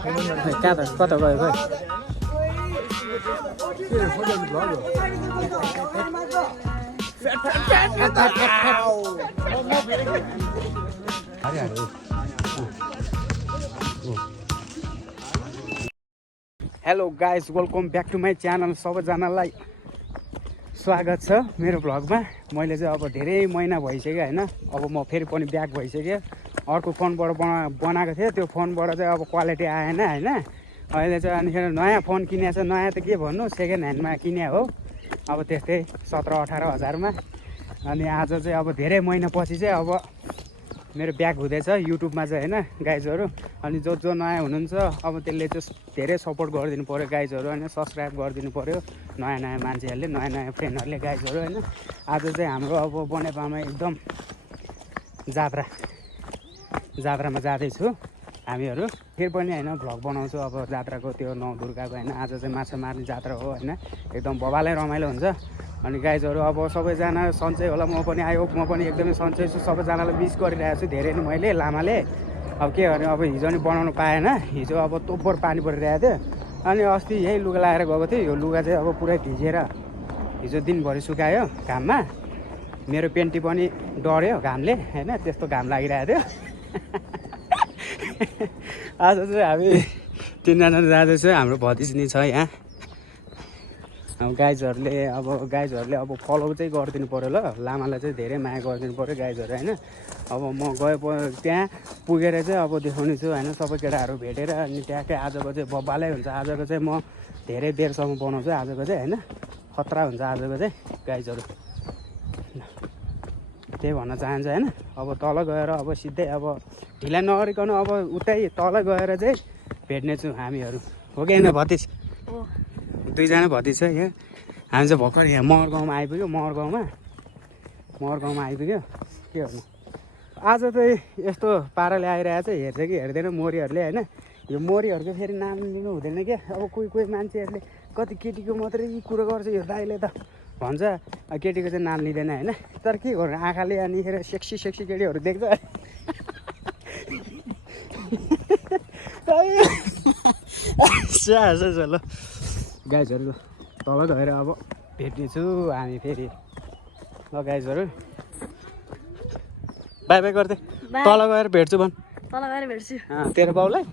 कहाँ त कता गयो खोइ hello guys welcome back to my channel सबैजनालाई स्वागत छ मेरो भ्लगमा मैले चाहिँ अब धेरै महिना भइसक्यो होइन अब म फेरि पनि ब्याक भइसक्यो अर्को फोनबाट बनाएको थिएँ त्यो फोनबाट चाहिँ अब क्वालिटी आएन होइन अहिले चाहिँ अनिखेर नयाँ फोन किनेको छ नयाँ त के भन्नु सेकेन्ड ह्यान्डमा किने हो अब त्यस्तै 17-18 हजारमा अनि आज चाहिँ अब धेरै महिनापछि चाहिँ अब मेरो ब्याक हुँदैछ युट्युबमा चाहिँ होइन गाइजहरू अनि जो नयाँ हुनुहुन्छ अब त्यसले चाहिँ धेरै सपोर्ट गरिदिनु पऱ्यो गाइजहरू होइन सब्सक्राइब गरिदिनु पऱ्यो नयाँ मान्छेहरूले नयाँ फ्रेन्डहरूले गाइजहरू होइन आज चाहिँ हाम्रो अब बनेपामा एकदम जात्रामा जाँदैछु हामीहरू फेरि पनि होइन भ्लग बनाउँछु अब जात्राको त्यो नौ दुर्गाको होइन आज चाहिँ माछा मार्ने जात्रा हो होइन एकदम बबालै रमाइलो हुन्छ अनि गाइजहरू अब सबैजना सन्चै होला म पनि आयो म पनि एकदमै सन्चै छु सबैजनालाई मिस गरिरहेको छु धेरै नै मैले लामाले अब के गर्ने अब हिजो नि बनाउनु पाएन हिजो अब तोब्बर पानी परिरहेको थियो अनि अस्ति यही लुगा लगाएर गएको थियो यो लुगा चाहिँ अब पुरै भिजेर हिजो दिनभरि सुकायो घाममा मेरो पेन्टी पनि डढ्यो घामले होइन त्यस्तो घाम लागिरहेको थियो आज चाहिँ हामी तिनजना जाँदैछ हाम्रो भतिजनी छ यहाँ अब गाइजहरूले अब फलो चाहिँ गरिदिनु पऱ्यो ल लामालाई चाहिँ धेरै माया गरिदिनु पऱ्यो गाइजहरू होइन अब म त्यहाँ पुगेर चाहिँ अब देखाउने छु होइन सबै केटाहरू भेटेर अनि ट्याक्कै आजको चाहिँ बब्बालै हुन्छ आजको चाहिँ म धेरै बेरसम्म बनाउँछु आजको चाहिँ होइन खतरा हुन्छ आजको चाहिँ गाइजहरू त्यही भन्न चाहन्छ होइन अब तल गएर अब सिधै अब ढिला नगरिकन अब उतै तल गएर चाहिँ भेट्ने छु हामीहरू हो कि होइन भतिज दुईजना भतिज छ यहाँ हामी चाहिँ भर्खर यहाँ महर गाउँमा आइपुग्यो के गर्नु आज चाहिँ यस्तो पाराले आइरहेको छ हेर्छ कि हेर्दैन मोरीहरूले होइन यो मोरीहरूको फेरि नाम लिनु हुँदैन क्या अब कोही मान्छेहरूले कति केटीको मात्रै कुरो गर्छ यो दाइले त भन्छ केटीको चाहिँ नाम लिँदैन होइन तर के गर्नु आँखाले अनिखेर सेक्सी केटीहरू देख्छ ल गाइजहरू तल गएर अब भेट्नेछु हामी फेरि ल गाइजहरू बाई गर्दै तल गएर भेट्छु तेरो बाउलाई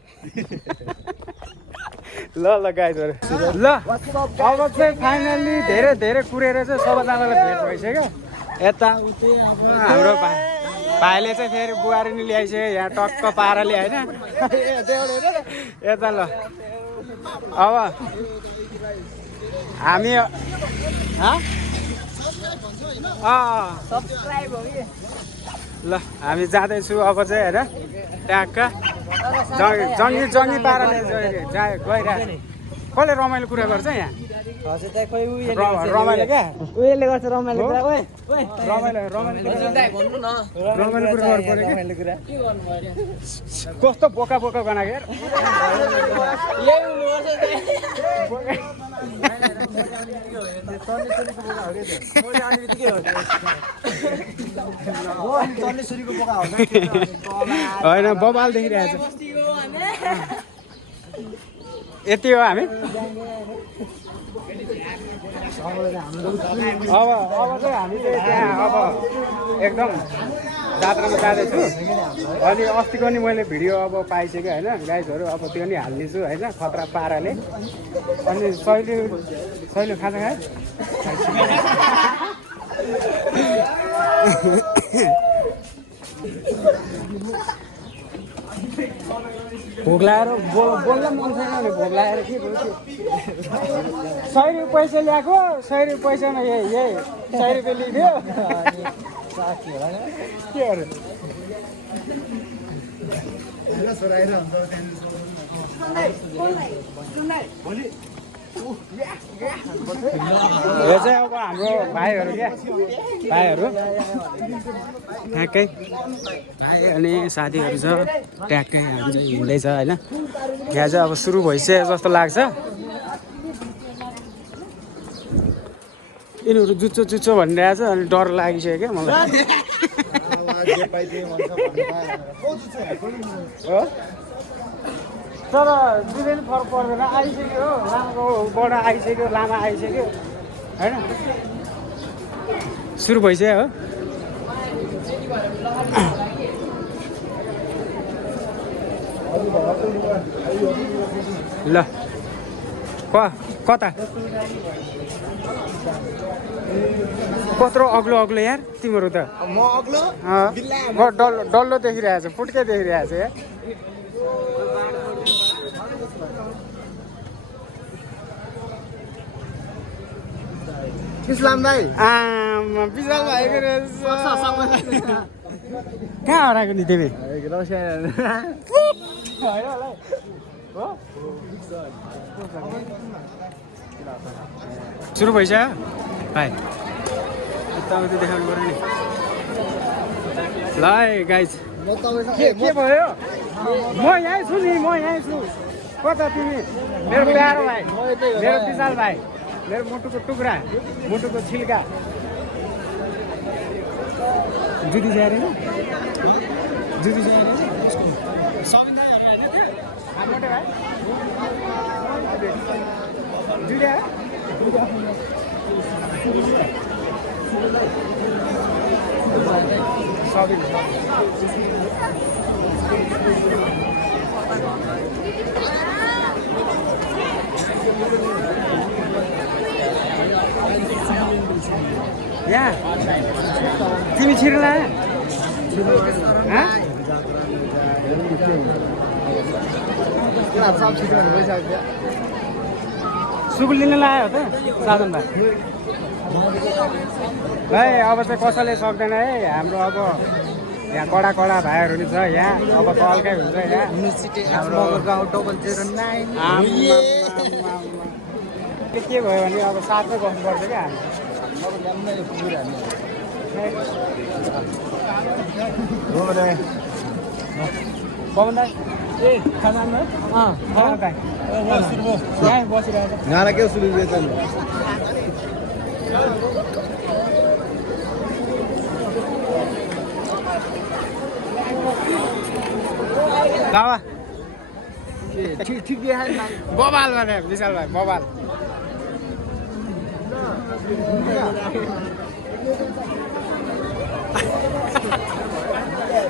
ल गाइजहरू ल अब चाहिँ फाइनल्ली धेरै कुरेर चाहिँ सबैजनालाई भेट भइसक्यो यता उतै अब हाम्रो भाइले चाहिँ फेरि बुहारी नि ल्याइसक्यो यहाँ टक्क पाराले होइन यता ल अब हामी ल हामी जाँदैछु अब चाहिँ हेर ट्याक्क जङ्गी पाराले गइरहेको कसले रमाइलो कुरा गर्छ यहाँ रमाइलो क्या उयोले गर्छ रमाइलो कुरा रमाइलो कुरा गर्नु पर्यो कस्तो बोका बनाएको यार होइन बबाल देखिरहेको छ यति हो हामी अब चाहिँ हामी चाहिँ त्यहाँ अब एकदम जात्रामा जाँदैछु अनि अस्तिको नि मैले भिडियो अब पाइसकेँ होइन गाइजहरू अब त्यो नि हाल्नेछु होइन खतरा पाराले अनि सहिले खाजा खाए भोग लगाएर बोल्न मन छैन भने भोग लगाएर के बोल्छु 100 रुपियाँ पैसा ल्याएको 100 रुपियाँ पैसामा यही 100 रुपियाँ लिइदियो के अरे यो चाहिँ अब हाम्रो भाइहरू क्या भाइहरू ट्याक्कै भाइ अनि साथीहरू छ ट्याक्कै हामी चाहिँ हिँड्दैछ होइन यहाँ चाहिँ अब सुरु भइसक्यो जस्तो लाग्छ यिनीहरू जुच्चो भनिरहेछ अनि डर लागिसक्यो क्या मलाई तर दुधै फरक पर्दैन आइसक्यो हो लामाकोबाट आइसक्यो लामा आइसक्यो होइन सुरु भइसक्यो हो ल कता कत्रो अग्लो अग्लो यार तिम्रो त म अग्लो डल्लो देखिरहेको छ फुट्के देखिरहेको छ यार इस्लाम भाइ विशाल भाइको कहाँ हराएको नि तिमी सुरु भइसक्यो भाइ तपाईँ त देखाउनु पर्यो नि ल गाइज के भयो म यहीँ छु नि म यहीँ छु कता तिमी मेरो प्यारो भाइ मेरो विशाल भाइ मेरो मुटुको टुक्रा मुटुको छिल्का जुदी स्याहार जुदी स्याहार सबिन दाईहरू होइन त्यो हाम्रो भाइ जुदी सबिन यहाँ तिमी छिर्ला सुकुल लिन लायो त साधन भाइ भाइ अब चाहिँ कसैले सक्दैन है हाम्रो अब यहाँ कडा कडा भाइहरू नि छ यहाँ अब तल्कै हुन्छ यहाँ के भयो भने अब साथमै बस्नुपर्छ क्या पवन दाइ ए खाना बसिरहेको यहाँ के सुरु लावा ठिक देखायो बबाल भने विशाल भाइ बबाल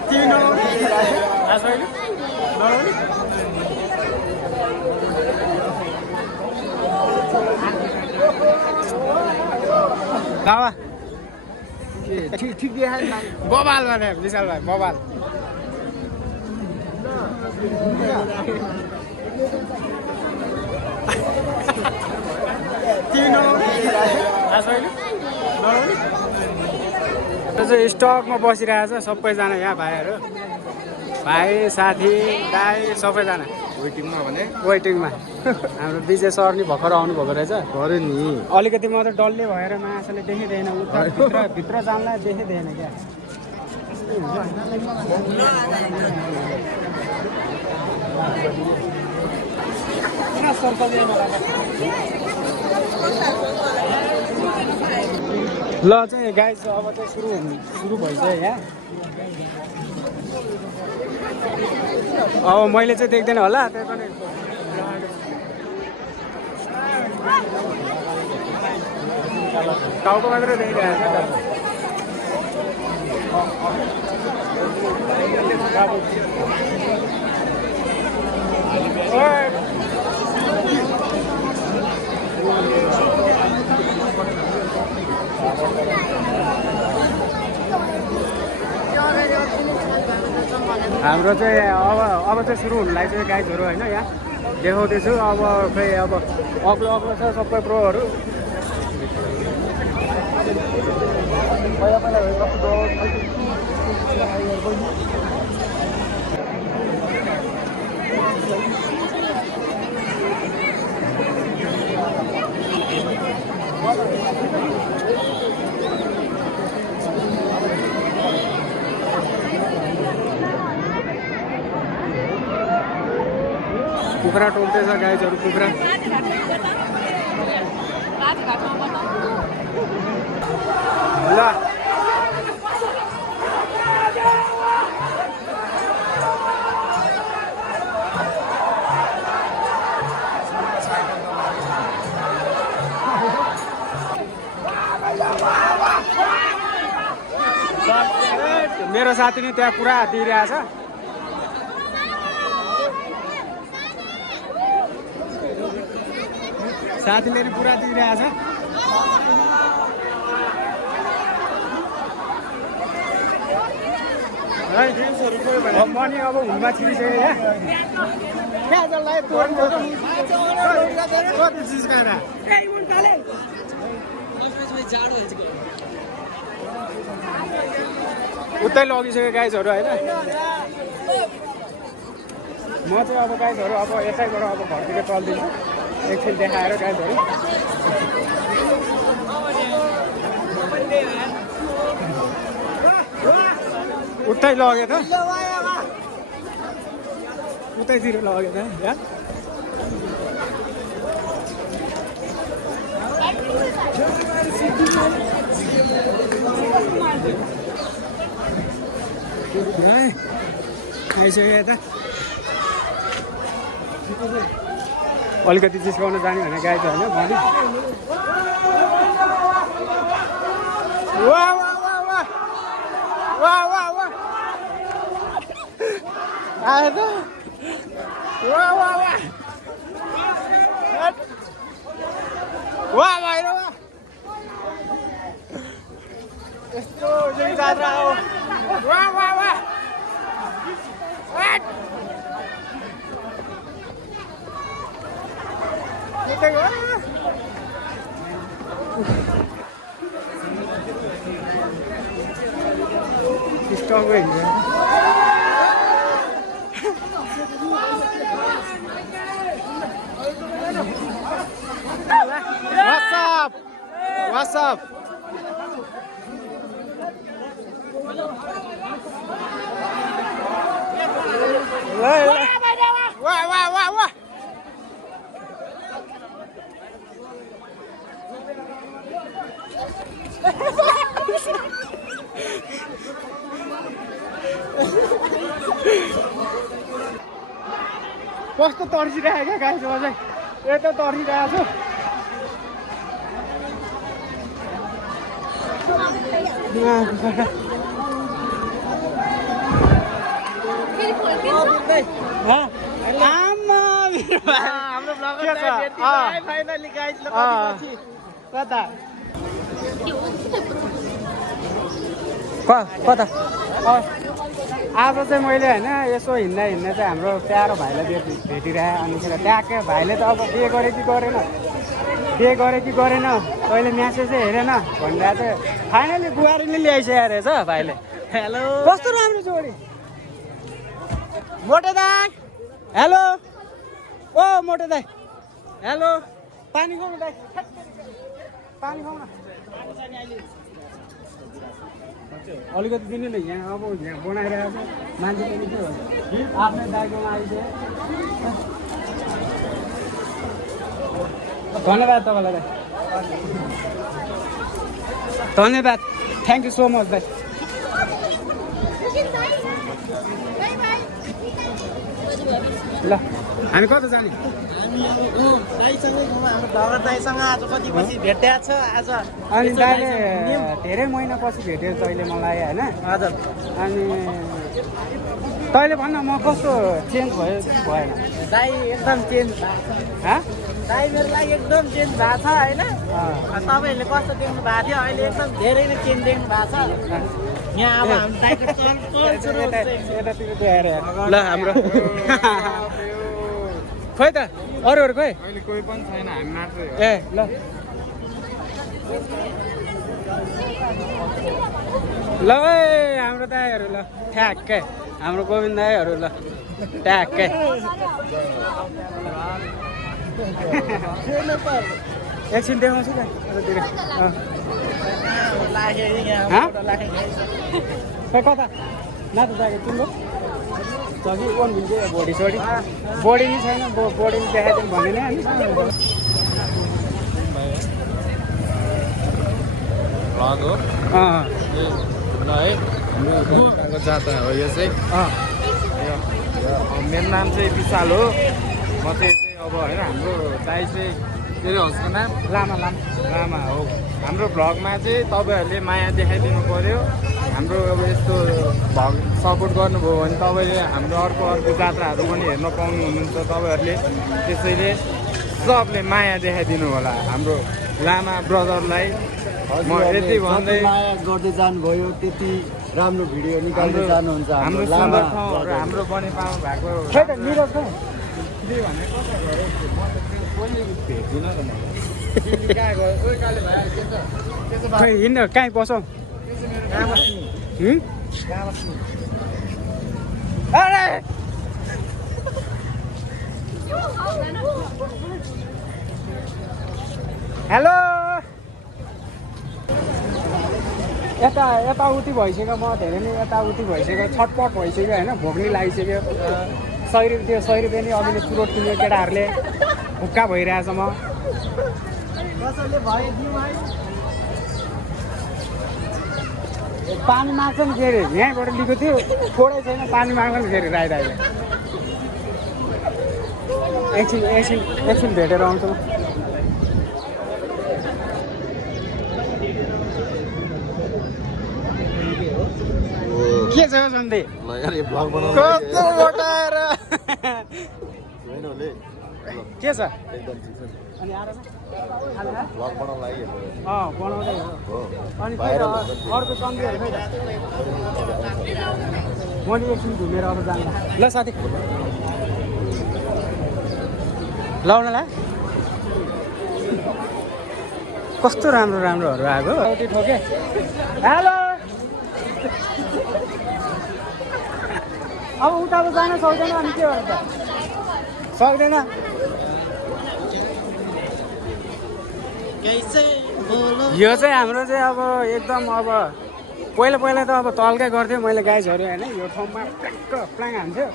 तिमी नलाउने लावा ठिक देखायो बबाल भने विशाल भाइ बबाल तिमी नलाउने चाहिँ स्टकमा बसिरहेको छ सबैजना यहाँ भाइहरू भाइ साथी दाइ सबैजना वेटिङमा हाम्रो विजय सर नि भर्खर आउनुभएको रहेछ गऱ्यो नि अलिकति मात्रै डल्ले भएर माछाले देखिँदैन उता भित्र जानलाई देखिँदैन क्या ल चाहिँ गाई चाहिँ अब चाहिँ सुरु भइसक्यो यहाँ अब मैले चाहिँ देख्दैन होला त्यही पनि टाउको मात्रै देखिरहेको हाम्रो चाहिँ अब चाहिँ सुरु हुनु लाग्छ गाइजहरू होइन यहाँ देखाउँदैछु अब खै अब अग्लो अग्लो छ सबै प्रोहरू कुखुरा टोक्दैछ गाइजहरू कुखुरा ल मेरो साथी नि त्यहाँ पुरा दिइरहेछ साथीले नि पुरा दिइरहेछ म नि अब हुनमा छिरिसकेँ यहाँ उतै लगिसक्यो गाइजहरू होइन म चाहिँ अब गाइजहरू अब यतैबाट अब घरतिर चल्दिन्छु एकछिन देखाएर गाइजहरू उतै लग्यो त उतैतिर लग्यो त यहाँ आइसक्यो त अलिकति जिस्काउन जाने भने गाई त होइन भने वाह वाह वाह वाह वाह वाह वाह आयो त वाह वाह वाह वाह भाइ वाह यस्तो जात्रा हो वाह वाह वाह strong What's up? What's up? Wah wah wah wah. कस्तो तर्सिरहेको क्या गाईसँग चाहिँ यता तर्सिरहेको छु कता आज चाहिँ मैले होइन यसो हिँड्दा हिँड्दा चाहिँ हाम्रो प्यारो भाइलाई भेटिरहेँ अनि ट्याक्कै भाइले त अब बिहे गरे कि गरेन तैँले म्यासेज चाहिँ हेरेन भनेर चाहिँ फाइनली बुहारीले ल्याइसकेको रहेछ भाइले हेलो कस्तो राम्रो जोडी मोटे दाइ हेलो ओ मोटे दाइ हेलो पानी खाउँ दाइ पानी खाउँ न अलिकति दिनु नि यहाँ अब यहाँ बनाइरहेको छ मान्छे पनि के भन्छ आफ्नै दाइकोमा आइसक्यो धन्यवाद तपाईँलाई दाइ धन्यवाद थ्याङ्क यू सो मच दाइ ल हामी कता जाने अनि दाइले धेरै महिनापछि भेट्यो तैँले मलाई होइन हजुर अनि तैँले भन्न म कस्तो चेन्ज भयो कि भएन दाइ एकदम चेन्ज दाइ मेरो लागि एकदम चेन्ज भएको छ होइन तपाईँहरूले कस्तो देख्नु भएको थियो अहिले एकदम धेरै नै चेन्ज देख्नु भएको छ यहाँ अब यतातिर देखाएर ल हाम्रो खोइ त अरूहरू खोइ अहिले कोही पनि छैन हामी मात्रै हो ए ल ल हाम्रो दाइहरू ल ठ्याक्कै हाम्रो गोविन्द दाइहरू ल ट्याक्कै एकछिन देखाउँछु त खै कता नाता जाएको तिम्रो जति कोन भन्छ भोडी सोडी बोडी नि छैन बोडी नि देखाइदिउँ भने नि भ्लग हो ल है हाम्रो जात्रा हो यो चाहिँ मेरो नाम चाहिँ विशाल हो म चाहिँ अब होइन हाम्रो दाइ चाहिँ के अरे हजुरको नाम लामा लामा हो। हाम्रो भ्लगमा चाहिँ तपाईँहरूले माया देखाइदिनु पऱ्यो। हाम्रो अब यस्तो भ्लग सपोर्ट गर्नुभयो भने तपाईँले हाम्रो अर्को जात्राहरू पनि हेर्न पाउनुहुन्छ। तपाईँहरूले त्यसैले सबले माया देखाइदिनु होला हाम्रो लामा ब्रदरलाई। म यति भन्दै माया गर्दै जानुभयो त्यति राम्रो भिडियो निकाल्दै जानुहुन्छ हाम्रो सुन्दर ठाउँहरू हाम्रो पनि पाउनु भएको खै त निरज खै खै हिँड्न कहीँ बसौँ अरे हेलो यताउति भइसक्यो म धेरै नै यताउति भइसक्यो छटपट भइसक्यो होइन भोक नि लागिसक्यो 100 रुपियाँ नि अघिले चुरोट किन्यो केटाहरूले हुक्का भइरहेछ म पानी माग्छ नि फेरि यहीँबाट लिएको थियो थोरै छैन पानी माग्छ नि फेरि राइदाइले एकछिन भेटेर आउँछु के छ सुन्दै कस्तो मोटाएर के छ अनि बनाउँदै हो अनि अर्को सन्देहरू खै मैले एकछिन घुमेर अब जानु ल साथी लाउनलाई कस्तो राम्रोहरू आएको ठोके हेलो अब उता त जान सक्दैन अनि के गर्छ सक्दैन यो चाहिँ हाम्रो चाहिँ अब एकदम अब पहिला त अब तल्कै गर्थ्यो मैले गाइजहरू होइन यो ठाउँमा प्लाङ हान्थ्यो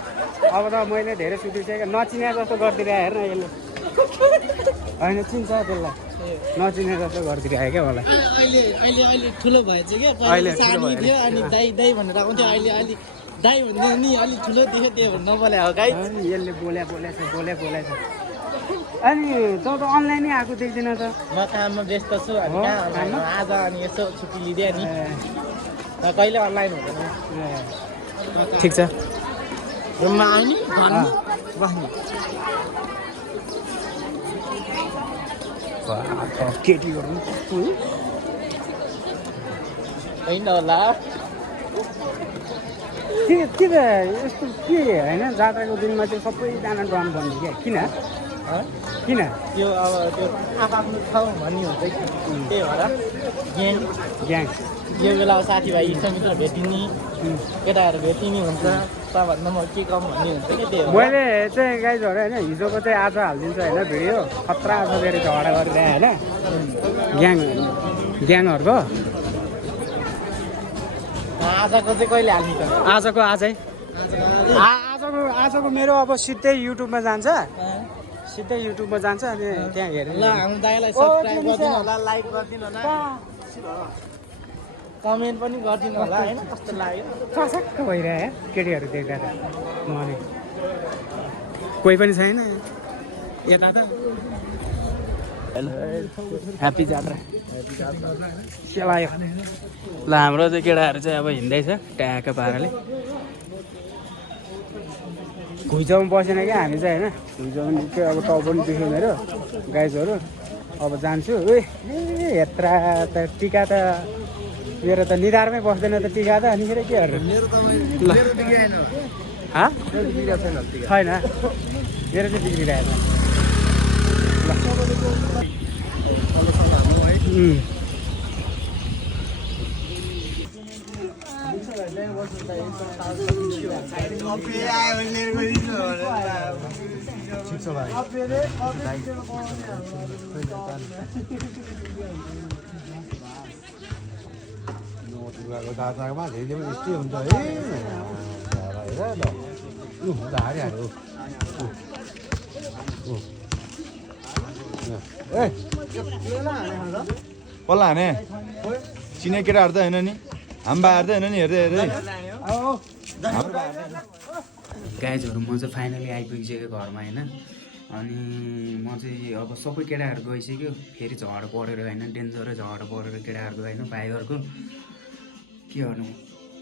अब त मैले धेरै सुधिसकेको नचिने जस्तो गरिदिरहेँ हेर्न यसले होइन चिन्छ त्यसलाई नचिने जस्तो गरिदिरहेँ क्या मलाई अहिले ठुलो भएछ क्या अहिले सानो थियो अनि दाइ भनेर आउँथ्यो अहिले दाइ भन्दा नि अलिक ठुलो देख्यो त्यो भन्नु नबोले हो गाई यसले बोले छ अनि तँ त अनलाइनै आएको देख्दैन त म काममा व्यस्त छु अनि आज अनि यसो छुट्टी लिँदै नि कहिले अनलाइन हुँदैन ठिक छ रुममा आउने घरमा बस्ने केटीहरू होइन होला के त यस्तो के होइन जात्राको दिनमा चाहिँ सबैजना ड्रम बन्ने क्या किन त्यो अब त्यो आफ्नो ठाउँ भन्ने हुन्छ कि त्यही भएर ग्याङ यो बेला अब साथीभाइ इष्टमित्र भेटिने केटाहरू भेटिने हुन्छ सबभन्दा म के कम भन्ने हुन्छ कि त्यही हो मैले चाहिँ गाइजहरू होइन हिजोको चाहिँ आज हालिदिन्छु होइन भिडियो खतरा छ धेरै झगडा गरिरहेँ होइन ग्याङहरूको आजको चाहिँ कहिले हाल्ने त आजको मेरो अब सिधै युट्युबमा जान्छ अनि त्यहाँ हेरेर ल हाम्रो दाइलाई सब्सक्राइब गरिदिनु होला लाइक गरिदिनु होला कमेन्ट पनि गरिदिनु होला होइन कस्तो लाग्यो चसक्क भइरह्यो केटीहरू देख्दा त अनि कोही पनि छैन यता त ह्याप्पी जात्रा सेलायो ल हाम्रो चाहिँ केटाहरू चाहिँ अब हिँड्दैछ ट्याक्क पाराले घुइँचाउमा बसेन क्या हामी चाहिँ होइन घुइँचाउमा निकै अब टाउ पनि दुख्यो मेरो गाइजहरू अब जान्छु यत्रा त टिका त मेरो त निधारमै बस्दैन त टिका त अनि फेरि के गरेर छैन मेरो चाहिँ बिग्रिरहेछ दादामा धेरै पनि यस्तै हुन्छ है हुँदा हारिहाल्यो पल्ला हाने चिने केटाहरू त होइन नि हामी भाइहरू त होइन नि हेर्दै गाइजहरू म चाहिँ फाइनली आइपुगिसकेँ घरमा होइन अनि म चाहिँ अब सबै केटाहरू गइसक्यो फेरि झड परेर होइन डेन्जरै झड परेर केटाहरूको होइन भाइहरूको के गर्नु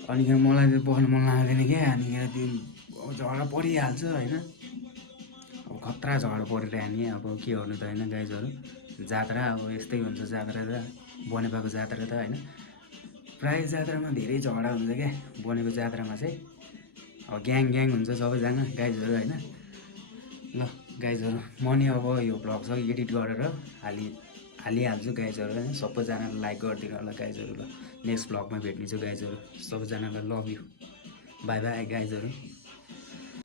अनिखेर मलाई चाहिँ बस्नु मन लाग्दैन क्या अनिखेर त्यो झड परिहाल्छ होइन अब खतरा झड परेर हामी अब के गर्नु त होइन गाइजहरू जात्रा अब यस्तै हुन्छ जात्रा त बनेपाको जात्रा त होइन प्रायः जात्रामा धेरै झगडा हुन्छ क्या बनेको जात्रामा चाहिँ अब ग्याङ हुन्छ सबैजना गाइजहरू होइन ल गाइजहरू म नि अब यो भ्लग सब एडिट गरेर हालिहाल्छु गाइजहरू होइन सबैजनालाई लाइक गरिदिनु होला गाइजहरू ल नेक्स्ट भ्लगमा भेट्नेछु गाइजहरू सबैजनालाई लभ यु बाई बाई गाइजहरू